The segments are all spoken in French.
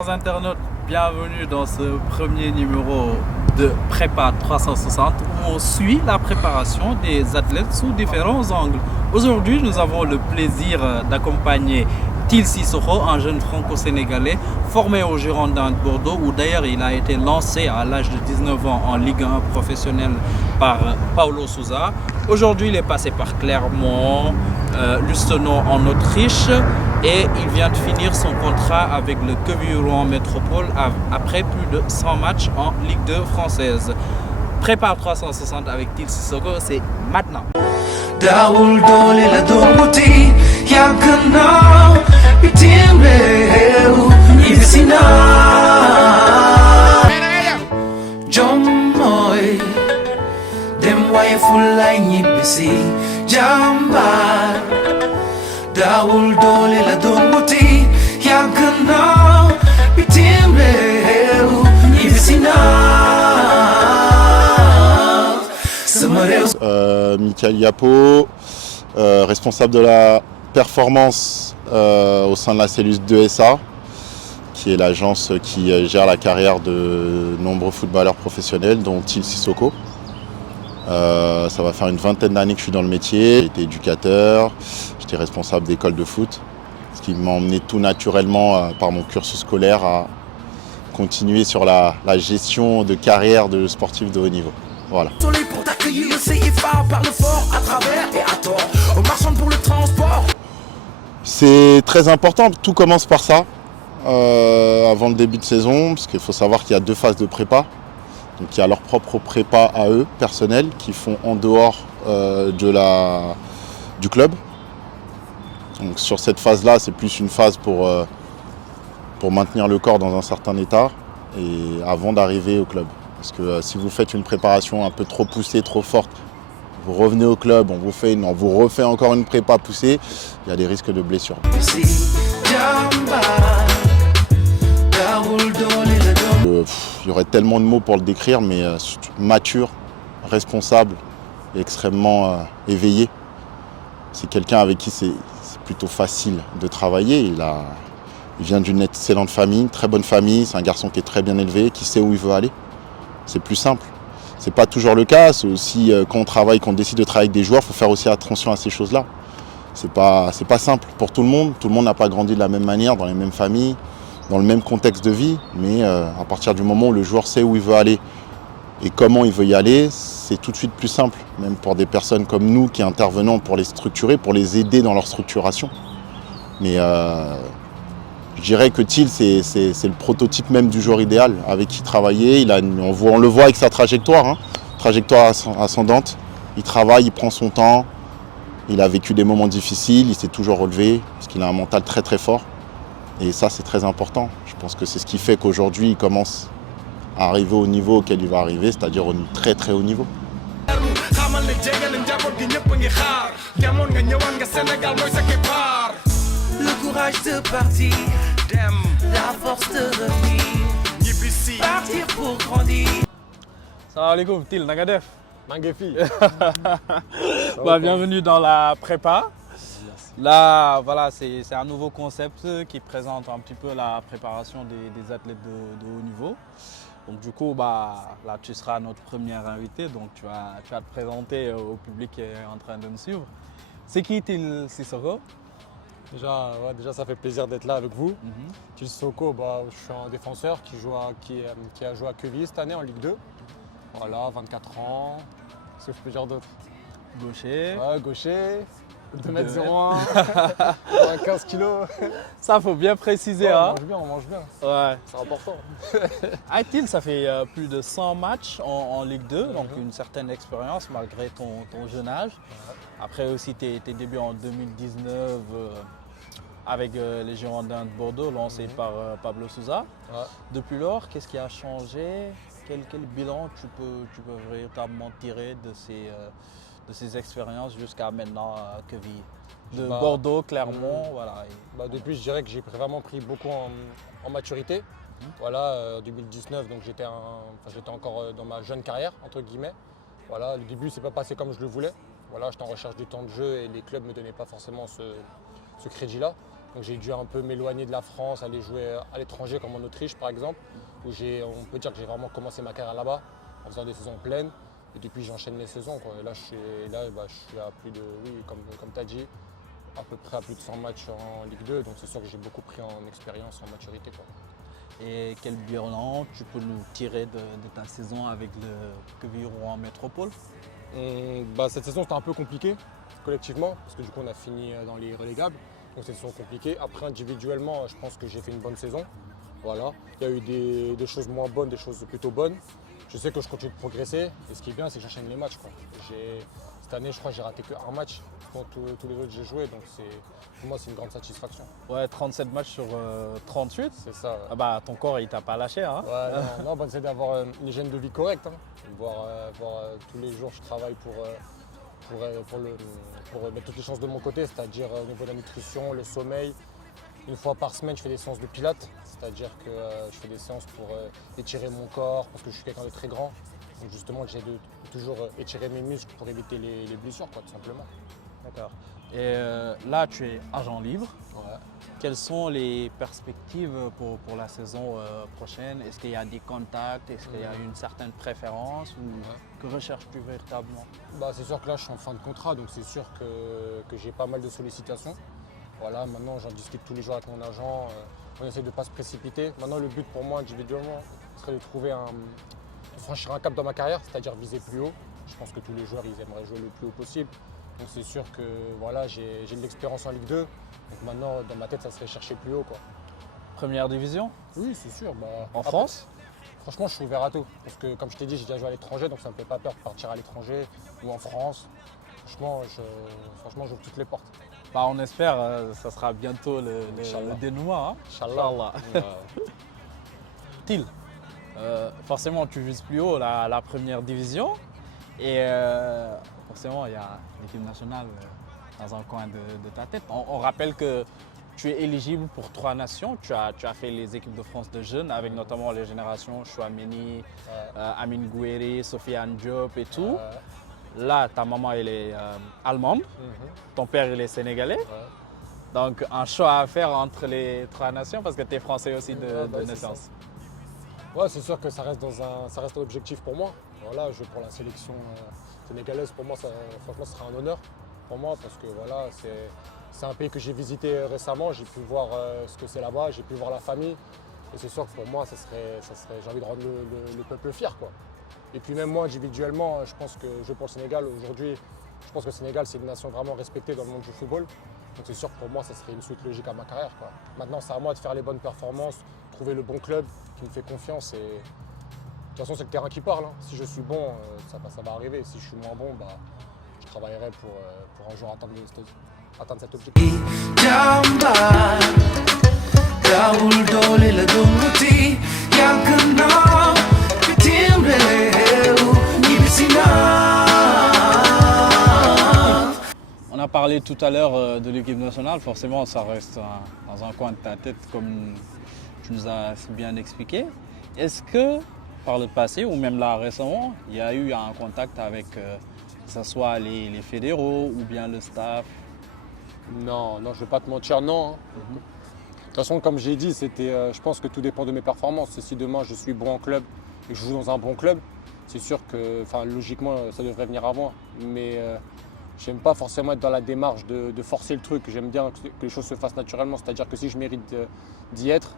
Chers internautes, bienvenue dans ce premier numéro de Prépa 360 où on suit la préparation des athlètes sous différents angles. Aujourd'hui, nous avons le plaisir d'accompagner Till Sissoko, un jeune franco-sénégalais formé au Girondins de Bordeaux où d'ailleurs il a été lancé à l'âge de 19 ans en Ligue 1 professionnelle par Paulo Sousa. Aujourd'hui, il est passé par Clermont, Lustenau en Autriche et il vient de finir son contrat avec le Quevilly-Rouen Métropole après plus de 100 matchs en Ligue 2 française. Prépa 360 avec Till Sissoko, c'est maintenant. Daawul doole la doon wuti yàgg naa bitim réew ñibbisi naa jom mooy dem waaye fulay ñibbisi jàmbaar daawul doole la doon wuti yàgg naa bitim réew ñibbisi naa sama réew. Michael Yapo, responsable de la performance au sein de la cellule 2SA, qui est l'agence qui gère la carrière de nombreux footballeurs professionnels, dont Till Sissoko. Ça va faire une vingtaine d'années que je suis dans le métier. J'ai été éducateur, j'étais responsable d'école de foot, ce qui m'a emmené tout naturellement par mon cursus scolaire à continuer sur la gestion de carrière de sportif de haut niveau. Voilà. C'est très important, tout commence par ça, avant le début de saison, parce qu'il faut savoir qu'il y a deux phases de prépa. Donc il y a leur propre prépa à eux, personnelle, qu'ils font en dehors du club. Donc sur cette phase-là, c'est plus une phase pour maintenir le corps dans un certain état et avant d'arriver au club. Parce que si vous faites une préparation un peu trop poussée, trop forte, vous revenez au club, on vous refait encore une prépa poussée, il y a des risques de blessures. Il y aurait tellement de mots pour le décrire, mais mature, responsable et extrêmement éveillé. C'est quelqu'un avec qui c'est plutôt facile de travailler. Il vient d'une excellente famille, très bonne famille, c'est un garçon qui est très bien élevé, qui sait où il veut aller. C'est plus simple. C'est pas toujours le cas, c'est aussi quand on décide de travailler avec des joueurs, il faut faire aussi attention à ces choses-là. C'est pas simple pour tout le monde n'a pas grandi de la même manière, dans les mêmes familles, dans le même contexte de vie, mais à partir du moment où le joueur sait où il veut aller et comment il veut y aller, c'est tout de suite plus simple, même pour des personnes comme nous qui intervenons pour les structurer, pour les aider dans leur structuration. Mais je dirais que Till, c'est le prototype même du joueur idéal avec qui travailler. On le voit avec sa trajectoire, trajectoire ascendante. Il travaille, il prend son temps. Il a vécu des moments difficiles, il s'est toujours relevé parce qu'il a un mental très très fort. Et ça, c'est très important. Je pense que c'est ce qui fait qu'aujourd'hui, il commence à arriver au niveau auquel il va arriver, c'est-à-dire au très très haut niveau. Le courage de partir, la force de revenir, partir pour grandir. Salam alaikum Till, nanga def. Mangefi. Bienvenue dans la prépa. Là, voilà, c'est un nouveau concept qui présente un petit peu la préparation des athlètes de haut niveau. Donc du coup, là, tu seras notre première invité, donc tu vas te présenter au public qui est en train de nous suivre. C'est qui Till Sissoko? Déjà, ça fait plaisir d'être là avec vous. Till Sissoko, je suis un défenseur qui a joué à Quevilly cette année en Ligue 2. Voilà, 24 ans. Qu'est-ce que je peux dire d'autre? Gaucher. Ouais, gaucher. 2m01, 15 kilos. Ça, faut bien préciser. Ouais, on mange bien. Ouais. C'est important. Till, ça fait plus de 100 matchs en Ligue 2, donc une certaine expérience malgré ton jeune âge. Après aussi tes débuts en 2019 avec les Girondins de Bordeaux, lancés par Paulo Sousa. Ouais. Depuis lors, qu'est-ce qui a changé? Quel bilan tu peux véritablement tirer de ces expériences jusqu'à maintenant Quevilly? De Bordeaux, Clermont, voilà. Depuis, je dirais que j'ai vraiment pris beaucoup en maturité. Voilà, 2019, donc j'étais encore dans ma jeune carrière, entre guillemets. Voilà, le début, c'est pas passé comme je le voulais. Voilà, j'étais en recherche du temps de jeu et les clubs ne me donnaient pas forcément ce crédit-là. Donc j'ai dû un peu m'éloigner de la France, aller jouer à l'étranger comme en Autriche par exemple, où on peut dire que j'ai vraiment commencé ma carrière là-bas en faisant des saisons pleines. Et depuis j'enchaîne mes saisons, quoi. Et là je suis à plus de, oui, comme tu as dit, à peu près à plus de 100 matchs en Ligue 2. Donc c'est sûr que j'ai beaucoup pris en expérience, en maturité, quoi. Et quel bilan tu peux nous tirer de ta saison avec le Quevilly Rouen Métropole? Cette saison c'était un peu compliqué collectivement, parce que du coup on a fini dans les relégables. Donc c'est une saison compliquée. Après individuellement, je pense que j'ai fait une bonne saison. Voilà. Il y a eu des choses moins bonnes, des choses plutôt bonnes. Je sais que je continue de progresser. Et ce qui est bien, c'est que j'enchaîne les matchs, quoi. Cette année, je crois que j'ai raté qu'un match. Contre tous les autres, j'ai joué. Donc pour moi, c'est une grande satisfaction. Ouais, 37 matchs sur 38. C'est ça. Ouais. Ah bah, ton corps, il t'a pas lâché, hein? Ouais, non, on essaie d'avoir une hygiène de vie correcte. Hein. Voir tous les jours, je travaille pour mettre toutes les chances de mon côté, c'est-à-dire au niveau de la nutrition, le sommeil. Une fois par semaine, je fais des séances de pilates, c'est-à-dire que je fais des séances pour étirer mon corps, parce que je suis quelqu'un de très grand. Donc justement, j'essaie de toujours étirer mes muscles pour éviter les blessures, quoi, tout simplement. D'accord. Et là, tu es agent libre. Ouais. Quelles sont les perspectives pour la saison prochaine? Est-ce qu'il y a des contacts? Est-ce qu'il y a une certaine préférence? Ou que recherches-tu véritablement? C'est sûr que là, je suis en fin de contrat, donc c'est sûr que j'ai pas mal de sollicitations. Voilà, maintenant, j'en discute tous les jours avec mon agent. On essaie de ne pas se précipiter. Maintenant, le but pour moi, individuellement, serait de franchir un cap dans ma carrière, c'est-à-dire viser plus haut. Je pense que tous les joueurs, ils aimeraient jouer le plus haut possible. Donc c'est sûr que voilà, j'ai de l'expérience en Ligue 2. Donc maintenant, dans ma tête, ça serait chercher plus haut, quoi. Première division? Oui, c'est sûr. En France? Franchement, je suis ouvert à tout. Parce que comme je t'ai dit, j'ai déjà joué à l'étranger, donc ça ne me fait pas peur de partir à l'étranger ou en France. Franchement, j'ouvre toutes les portes. Bah, on espère, ça sera bientôt le dénouement. Hein? Inch'Allah. Till, forcément, tu vises plus haut la première division. Et forcément, il y a l'équipe nationale dans un coin de ta tête. On rappelle que tu es éligible pour 3 nations. Tu as fait les équipes de France de jeunes avec notamment les générations Chouameni, Amine Gouiri, Sofiane Diop et tout. Là, ta maman, elle est allemande. Ton père, il est sénégalais. Donc, un choix à faire entre les 3 nations parce que tu es français aussi de naissance. Ouais, c'est sûr que ça reste un objectif pour moi. Voilà, jouer pour la sélection sénégalaise, pour moi, franchement, ce sera un honneur pour moi parce que voilà, c'est un pays que j'ai visité récemment. J'ai pu voir ce que c'est là-bas, j'ai pu voir la famille. Et c'est sûr que pour moi, j'ai envie de rendre le peuple fier, quoi. Et puis même moi, individuellement, je pense que jouer pour le Sénégal aujourd'hui, je pense que le Sénégal, c'est une nation vraiment respectée dans le monde du football. Donc c'est sûr que pour moi, ça serait une suite logique à ma carrière, quoi. Maintenant, c'est à moi de faire les bonnes performances, trouver le bon club qui me fait confiance. Et de toute façon, c'est le terrain qui parle. Hein. Si je suis bon, ça va arriver. Si je suis moins bon, je travaillerai pour un jour atteindre cet objectif. On a parlé tout à l'heure de l'équipe nationale, forcément ça reste dans un coin de ta tête comme tu nous as si bien expliqué. Est-ce que par le passé ou même là récemment, il y a eu un contact avec que ce soit les fédéraux ou bien le staff? Non, je ne vais pas te mentir, non. Hein. De toute façon, comme j'ai dit, je pense que tout dépend de mes performances. Si demain je suis bon en club et que je joue dans un bon club, c'est sûr que logiquement ça devrait venir avant. Mais j'aime pas forcément être dans la démarche de forcer le truc. J'aime bien que les choses se fassent naturellement. C'est-à-dire que si je mérite d'y être,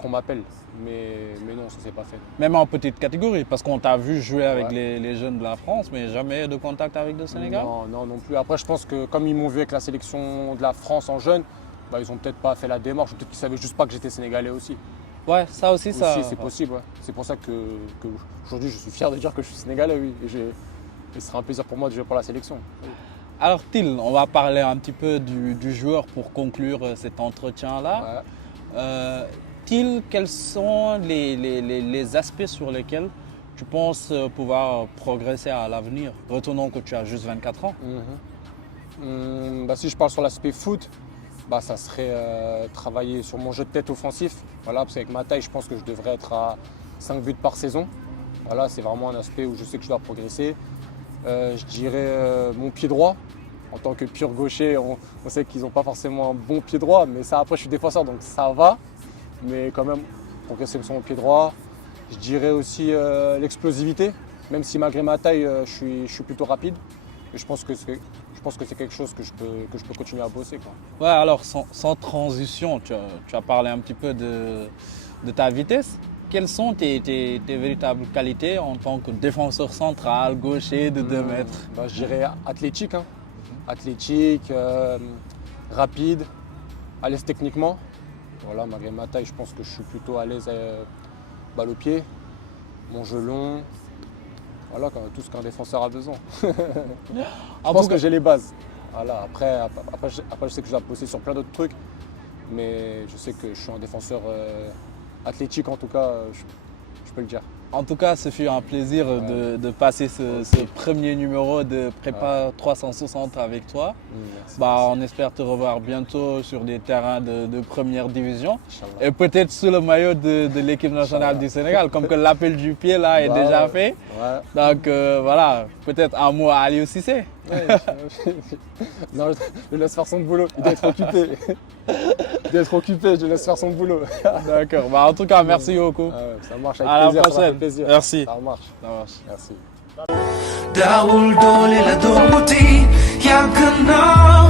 qu'on m'appelle. Mais non, ça s'est pas fait. Même en petite catégorie, parce qu'on t'a vu jouer avec les jeunes de la France, mais jamais de contact avec le Sénégal? Non plus. Après, je pense que comme ils m'ont vu avec la sélection de la France en jeune, ils ont peut-être pas fait la démarche. Peut-être qu'ils savaient juste pas que j'étais sénégalais aussi. Ouais, ça aussi, ça. C'est possible, ouais. C'est pour ça que aujourd'hui, je suis fier de dire que je suis sénégalais, oui. Et ce sera un plaisir pour moi de jouer pour la sélection. Oui. Alors Till, on va parler un petit peu du joueur pour conclure cet entretien-là. Ouais. Till, quels sont les aspects sur lesquels tu penses pouvoir progresser à l'avenir? Retenons que tu as juste 24 ans. Si je parle sur l'aspect foot, ça serait travailler sur mon jeu de tête offensif. Voilà, parce qu'avec ma taille, je pense que je devrais être à 5 buts par saison. Voilà, c'est vraiment un aspect où je sais que je dois progresser. Je dirais mon pied droit. En tant que pur gaucher, on sait qu'ils n'ont pas forcément un bon pied droit, mais ça après je suis défenseur donc ça va. Mais quand même, progresser sur mon pied droit. Je dirais aussi l'explosivité, même si malgré ma taille, je suis plutôt rapide. Et je pense que c'est quelque chose que je peux continuer à bosser, quoi. Ouais, alors sans transition, tu as parlé un petit peu de ta vitesse. Quelles sont tes véritables qualités en tant que défenseur central, gaucher de 2 mètres? Je dirais athlétique, hein. Athlétique, rapide, à l'aise techniquement. Voilà, malgré ma taille, je pense que je suis plutôt à l'aise balle au pied, mon jeu long. Voilà, tout ce qu'un défenseur a besoin. Je pense que j'ai les bases. Voilà, après, je sais que je dois bosser sur plein d'autres trucs, mais je sais que je suis un défenseur athlétique, en tout cas, je peux le dire. En tout cas, ce fut un plaisir de passer ce premier numéro de Prépa 360 avec toi. Merci, On espère te revoir bientôt sur des terrains de première division. Inch'Allah. Et peut-être sous le maillot de l'équipe nationale du Sénégal, comme que l'appel du pied là est déjà fait. Ouais. Donc voilà, peut-être un mot à Aliou Cissé. Ouais, non, je laisse faire son boulot, il doit être occupé. Je laisse faire son boulot. D'accord, en tout cas, merci beaucoup. Ça marche À la avec plaisir, ça m'a fait prochaine. plaisir. Merci. Ça marche. Merci. Daawul doole la doon wuti yàgg naa